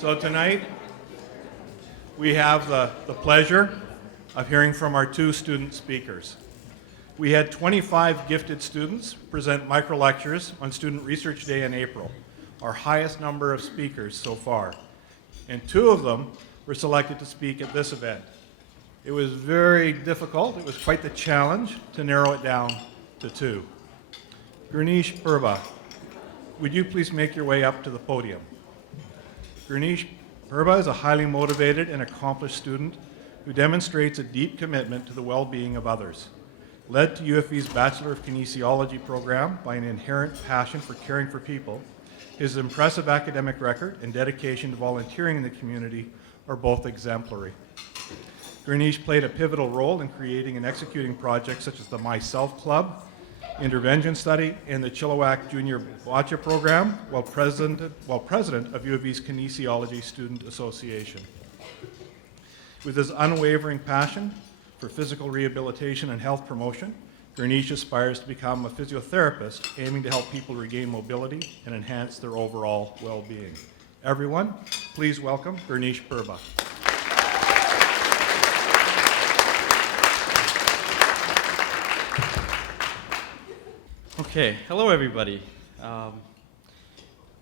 So tonight, we have the pleasure of hearing from our two student speakers. We had 25 gifted students present micro lectures on Student Research Day in April, our highest number of speakers so far. And two of them were selected to speak at this event. It was very difficult. It was quite the challenge to narrow it down to two. Gurneesh Purba, would you please make your way up to the podium? Gurneesh Purba is a highly motivated and accomplished student who demonstrates a deep commitment to the well-being of others. Led to UFV's Bachelor of Kinesiology program by an inherent passion for caring for people, his impressive academic record and dedication to volunteering in the community are both exemplary. Gurneesh played a pivotal role in creating and executing projects such as the Myself Club, Intervention Study, and the Chilliwack Junior Bocce program while president of U of E's Kinesiology Student Association. With his unwavering passion for physical rehabilitation and health promotion, Gurneesh aspires to become a physiotherapist aiming to help people regain mobility and enhance their overall well-being. Everyone, please welcome Gurneesh Purba. Okay, hello everybody.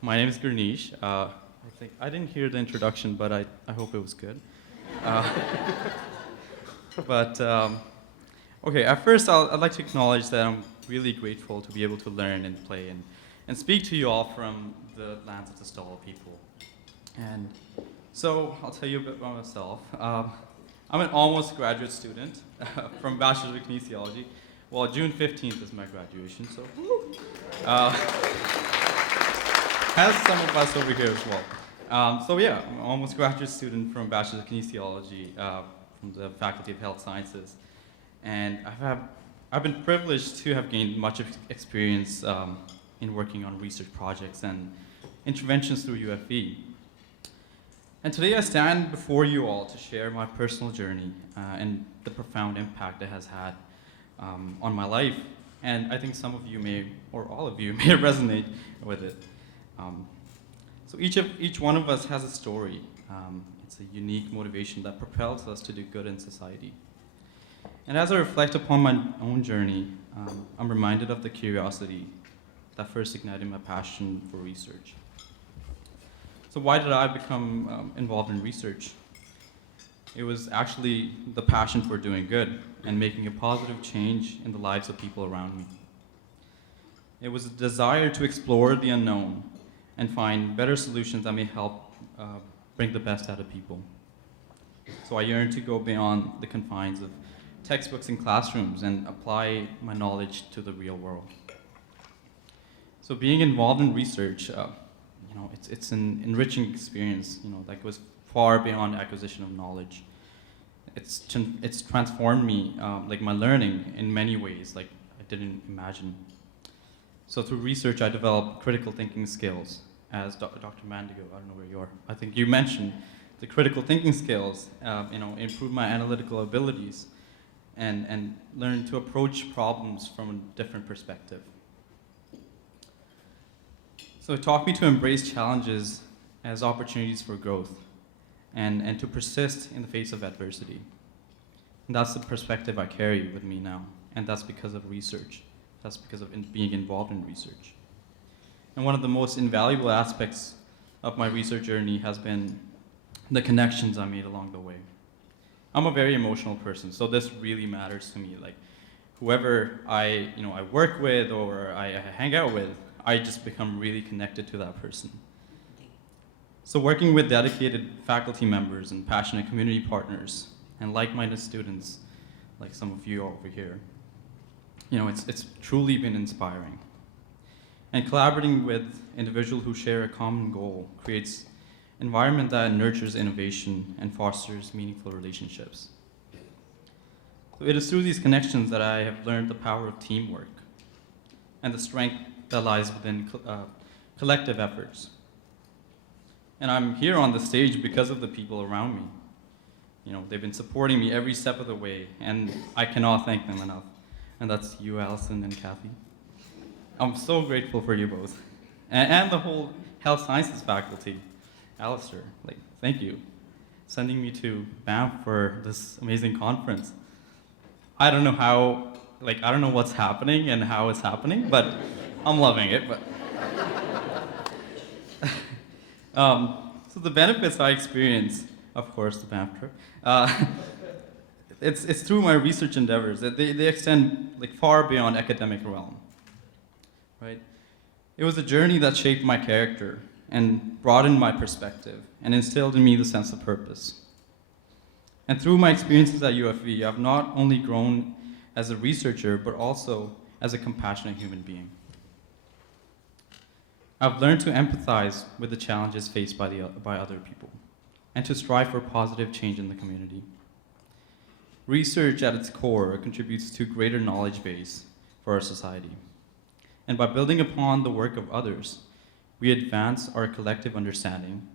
My name is Gurneesh. I think I didn't hear the introduction, but I hope it was good. Okay, at first I'd like to acknowledge that I'm really grateful to be able to learn and play and speak to you all from the lands of the Stala people. And so I'll tell you a bit about myself. I'm an almost graduate student from Bachelor of Kinesiology. Well, June 15th is my graduation, so has some of us over here as well. So yeah, I'm an almost graduate student from Bachelor of Kinesiology from the Faculty of Health Sciences. And I've been privileged to have gained much experience in working on research projects and interventions through UFE. And today I stand before you all to share my personal journey and the profound impact it has had on my life. And I think some of you may, or all of you, may resonate with it. So each one of us has a story. It's a unique motivation that propels us to do good in society. And as I reflect upon my own journey, I'm reminded of the curiosity that first ignited my passion for research. So why did I become involved in research? It was actually the passion for doing good and making a positive change in the lives of people around me. It was a desire to explore the unknown and find better solutions that may help bring the best out of people. So I yearned to go beyond the confines of textbooks and classrooms and apply my knowledge to the real world. So being involved in research, it's an enriching experience, that goes far beyond acquisition of knowledge. It's transformed me, like my learning in many ways, like I didn't imagine. So through research, I developed critical thinking skills. As Dr. Mandigo, I don't know where you are, I think you mentioned the critical thinking skills, improved my analytical abilities and learned to approach problems from a different perspective. So it taught me to embrace challenges as opportunities for growth and to persist in the face of adversity. And that's the perspective I carry with me now, and that's because of research. That's because of being involved in research. And one of the most invaluable aspects of my research journey has been the connections I made along the way. I'm a very emotional person, so this really matters to me. Like, whoever I work with or I hang out with, I just become really connected to that person. So working with dedicated faculty members and passionate community partners and like-minded students, like some of you over here, it's truly been inspiring. And collaborating with individuals who share a common goal creates an environment that nurtures innovation and fosters meaningful relationships. So it is through these connections that I have learned the power of teamwork and the strength that lies within collective efforts. And I'm here on the stage because of the people around me. They've been supporting me every step of the way, and I cannot thank them enough. And that's you, Allison and Kathy. I'm so grateful for you both, and the whole health sciences faculty. Alistair, like, thank you. Sending me to Banff for this amazing conference. I don't know how, like, I don't know what's happening and how it's happening, but I'm loving it. But so the benefits I experience, of course, the Banff trip, it's through my research endeavors. They extend like far beyond academic realm, right? It was a journey that shaped my character and broadened my perspective and instilled in me the sense of purpose. And through my experiences at UFV, I've not only grown as a researcher, but also as a compassionate human being. I've learned to empathize with the challenges faced by other people and to strive for positive change in the community. Research at its core contributes to greater knowledge base for our society. And by building upon the work of others, we advance our collective understanding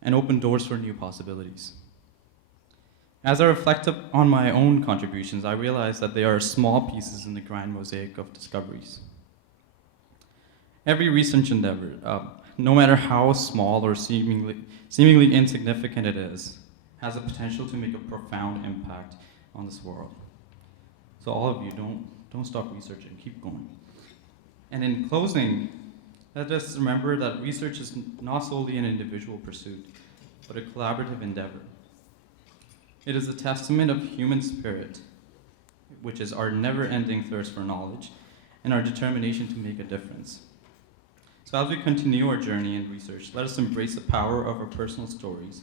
and open doors for new possibilities. As I reflect on my own contributions, I realize that they are small pieces in the grand mosaic of discoveries. Every research endeavor, no matter how small or seemingly insignificant it is, has the potential to make a profound impact on this world. So all of you, don't stop researching, keep going. And in closing, let us remember that research is not solely an individual pursuit, but a collaborative endeavor. It is a testament of human spirit, which is our never-ending thirst for knowledge and our determination to make a difference. So as we continue our journey in research, let us embrace the power of our personal stories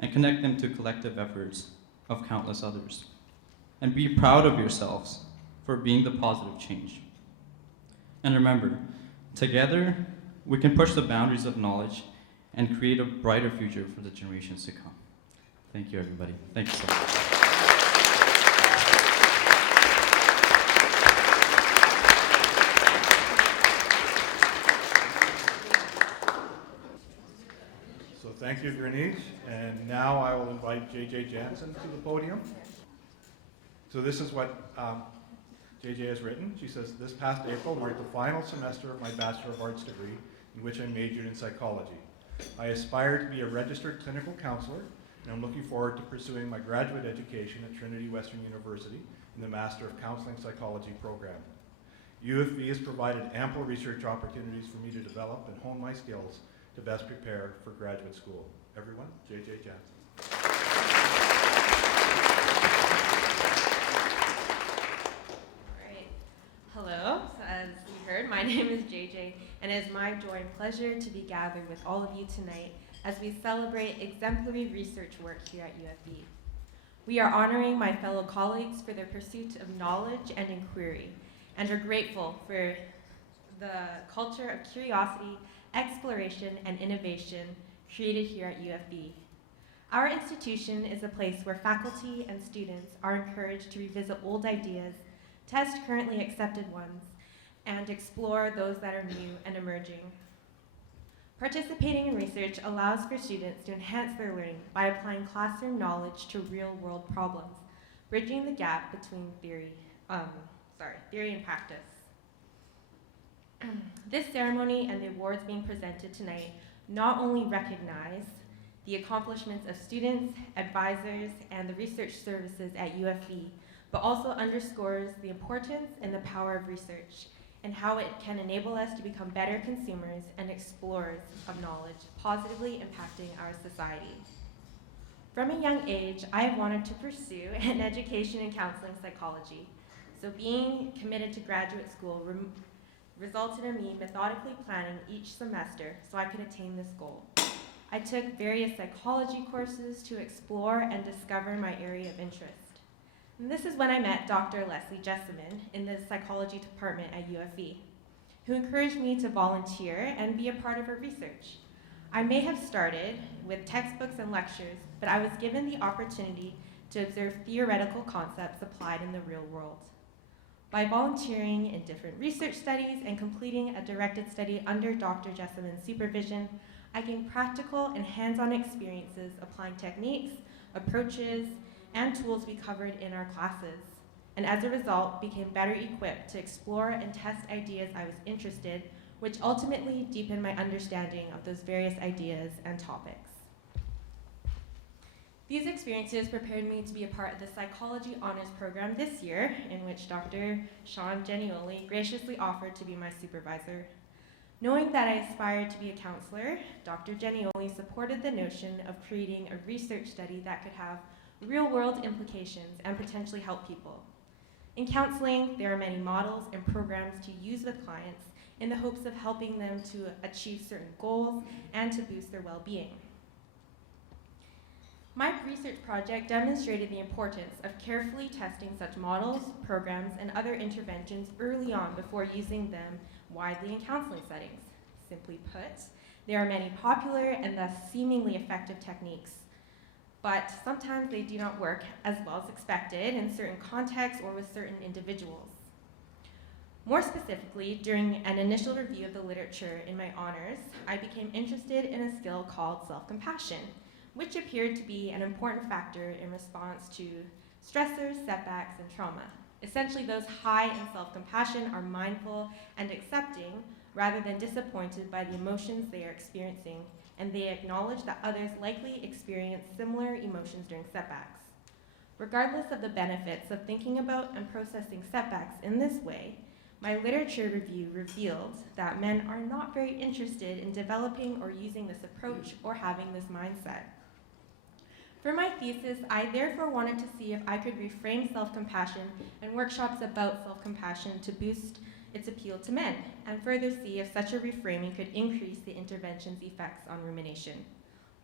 and connect them to collective efforts of countless others. And be proud of yourselves for being the positive change. And remember, together, we can push the boundaries of knowledge and create a brighter future for the generations to come. Thank you, everybody. Thank you so much. So thank you, Gurneesh. And now I will invite J.J. Jansen to the podium. So this is what J.J. has written. She says, this past April marked the final semester of my Bachelor of Arts degree, in which I majored in psychology. I aspire to be a registered clinical counselor, and I'm looking forward to pursuing my graduate education at Trinity Western University in the Master of Counseling Psychology program. U of V has provided ample research opportunities for me to develop and hone my skills to best prepare for graduate school. Everyone, J.J. Jansen. Hello, so as you heard, my name is JJ, and it is my joy and pleasure to be gathered with all of you tonight as we celebrate exemplary research work here at UFB. We are honoring my fellow colleagues for their pursuit of knowledge and inquiry, and are grateful for the culture of curiosity, exploration, and innovation created here at UFB. Our institution is a place where faculty and students are encouraged to revisit old ideas, test currently accepted ones, and explore those that are new and emerging. Participating in research allows for students to enhance their learning by applying classroom knowledge to real-world problems, bridging the gap between theory and practice. This ceremony and the awards being presented tonight not only recognize the accomplishments of students, advisors, and the research services at UFB, but also underscores the importance and the power of research and how it can enable us to become better consumers and explorers of knowledge, positively impacting our society. From a young age, I have wanted to pursue an education in counseling psychology, so being committed to graduate school resulted in me methodically planning each semester so I could attain this goal. I took various psychology courses to explore and discover my area of interest. And this is when I met Dr. Leslie Jessamine in the psychology department at UFV, who encouraged me to volunteer and be a part of her research. I may have started with textbooks and lectures, but I was given the opportunity to observe theoretical concepts applied in the real world. By volunteering in different research studies and completing a directed study under Dr. Jessamine's supervision, I gained practical and hands-on experiences applying techniques, approaches, and tools we covered in our classes, and as a result, became better equipped to explore and test ideas I was interested, which ultimately deepened my understanding of those various ideas and topics. These experiences prepared me to be a part of the Psychology Honors Program this year, in which Dr. Sean Genioli graciously offered to be my supervisor. Knowing that I aspired to be a counselor, Dr. Genioli supported the notion of creating a research study that could have real-world implications and potentially help people. In counseling, there are many models and programs to use with clients in the hopes of helping them to achieve certain goals and to boost their well-being. My research project demonstrated the importance of carefully testing such models, programs, and other interventions early on before using them widely in counseling settings. Simply put, there are many popular and thus seemingly effective techniques, but sometimes they do not work as well as expected in certain contexts or with certain individuals. More specifically, during an initial review of the literature in my honors, I became interested in a skill called self-compassion, which appeared to be an important factor in response to stressors, setbacks, and trauma. Essentially, those high in self-compassion are mindful and accepting rather than disappointed by the emotions they are experiencing, and they acknowledge that others likely experience similar emotions during setbacks. Regardless of the benefits of thinking about and processing setbacks in this way, my literature review revealed that men are not very interested in developing or using this approach or having this mindset. For my thesis, I therefore wanted to see if I could reframe self-compassion and workshops about self-compassion to boost its appeal to men, and further see if such a reframing could increase the intervention's effects on rumination.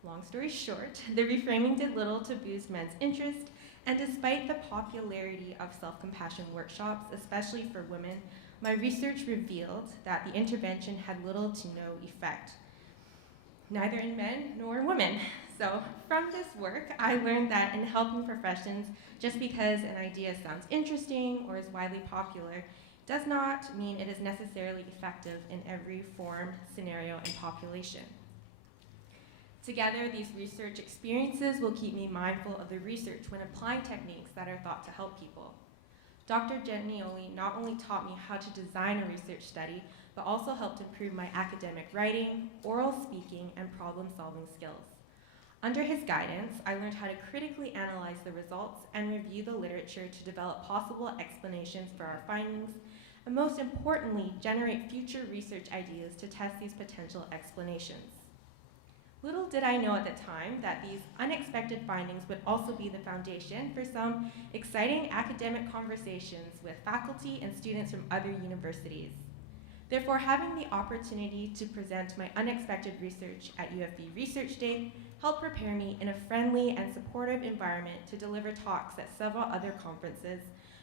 Long story short, the reframing did little to boost men's interest, and despite the popularity of self-compassion workshops, especially for women, my research revealed that the intervention had little to no effect, neither in men nor women. So from this work, I learned that in helping professions, just because an idea sounds interesting or is widely popular, does not mean it is necessarily effective in every form, scenario, and population. Together, these research experiences will keep me mindful of the research when applying techniques that are thought to help people. Dr. Genioli not only taught me how to design a research study, but also helped improve my academic writing, oral speaking, and problem-solving skills. Under his guidance, I learned how to critically analyze the results and review the literature to develop possible explanations for our findings, and most importantly, generate future research ideas to test these potential explanations. Little did I know at the time that these unexpected findings would also be the foundation for some exciting academic conversations with faculty and students from other universities. Therefore, having the opportunity to present my unexpected research at UFB Research Day helped prepare me in a friendly and supportive environment to deliver talks at several other conferences,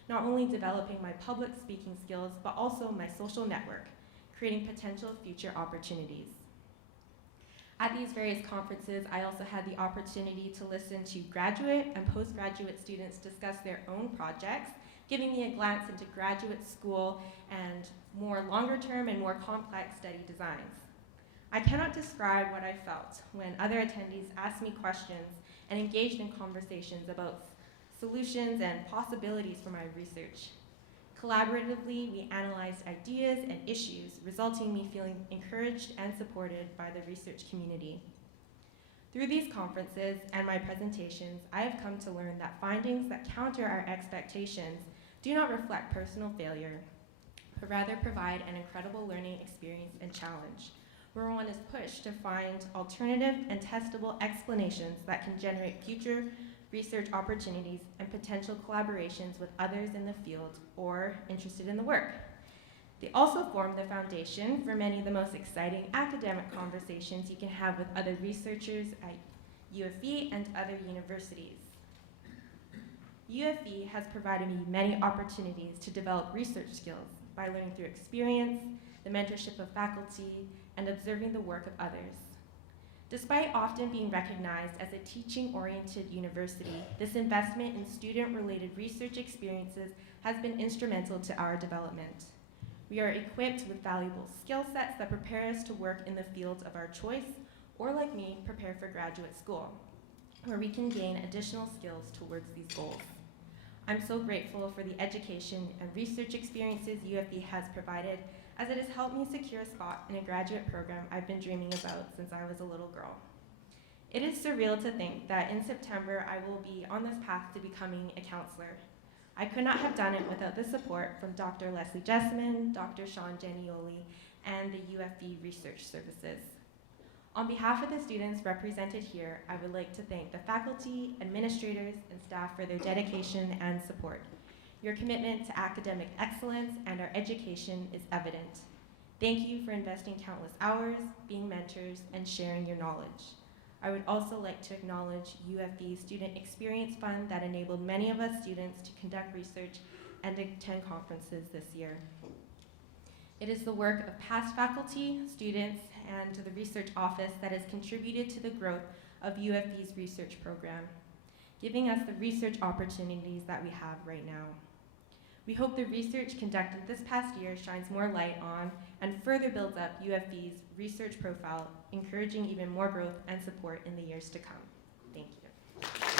not only developing my public speaking skills, but also my social network, creating potential future opportunities. At these various conferences, I also had the opportunity to listen to graduate and postgraduate students discuss their own projects, giving me a glance into graduate school and more longer-term and more complex study designs. I cannot describe what I felt when other attendees asked me questions and engaged in conversations about solutions and possibilities for my research. Collaboratively, we analyzed ideas and issues, resulting in me feeling encouraged and supported by the research community. Through these conferences and my presentations, I have come to learn that findings that counter our expectations do not reflect personal failure, but rather provide an incredible learning experience and challenge, where one is pushed to find alternative and testable explanations that can generate future research opportunities and potential collaborations with others in the field or interested in the work. They also form the foundation for many of the most exciting academic conversations you can have with other researchers at UFB and other universities. UFB has provided me many opportunities to develop research skills by learning through experience, the mentorship of faculty, and observing the work of others. Despite often being recognized as a teaching-oriented university, this investment in student-related research experiences has been instrumental to our development. We are equipped with valuable skill sets that prepare us to work in the fields of our choice, or like me, prepare for graduate school, where we can gain additional skills towards these goals. I'm so grateful for the education and research experiences UFB has provided, as it has helped me secure a spot in a graduate program I've been dreaming about since I was a little girl. It is surreal to think that in September I will be on this path to becoming a counselor. I could not have done it without the support from Dr. Leslie Jessman, Dr. Sean Genioli, and the UFB Research Services. On behalf of the students represented here, I would like to thank the faculty, administrators, and staff for their dedication and support. Your commitment to academic excellence and our education is evident. Thank you for investing countless hours, being mentors, and sharing your knowledge. I would also like to acknowledge UFB's Student Experience Fund that enabled many of us students to conduct research and attend conferences this year. It is the work of past faculty, students, and the research office that has contributed to the growth of UFB's research program, giving us the research opportunities that we have right now. We hope the research conducted this past year shines more light on and further builds up UFB's research profile, encouraging even more growth and support in the years to come. Thank you.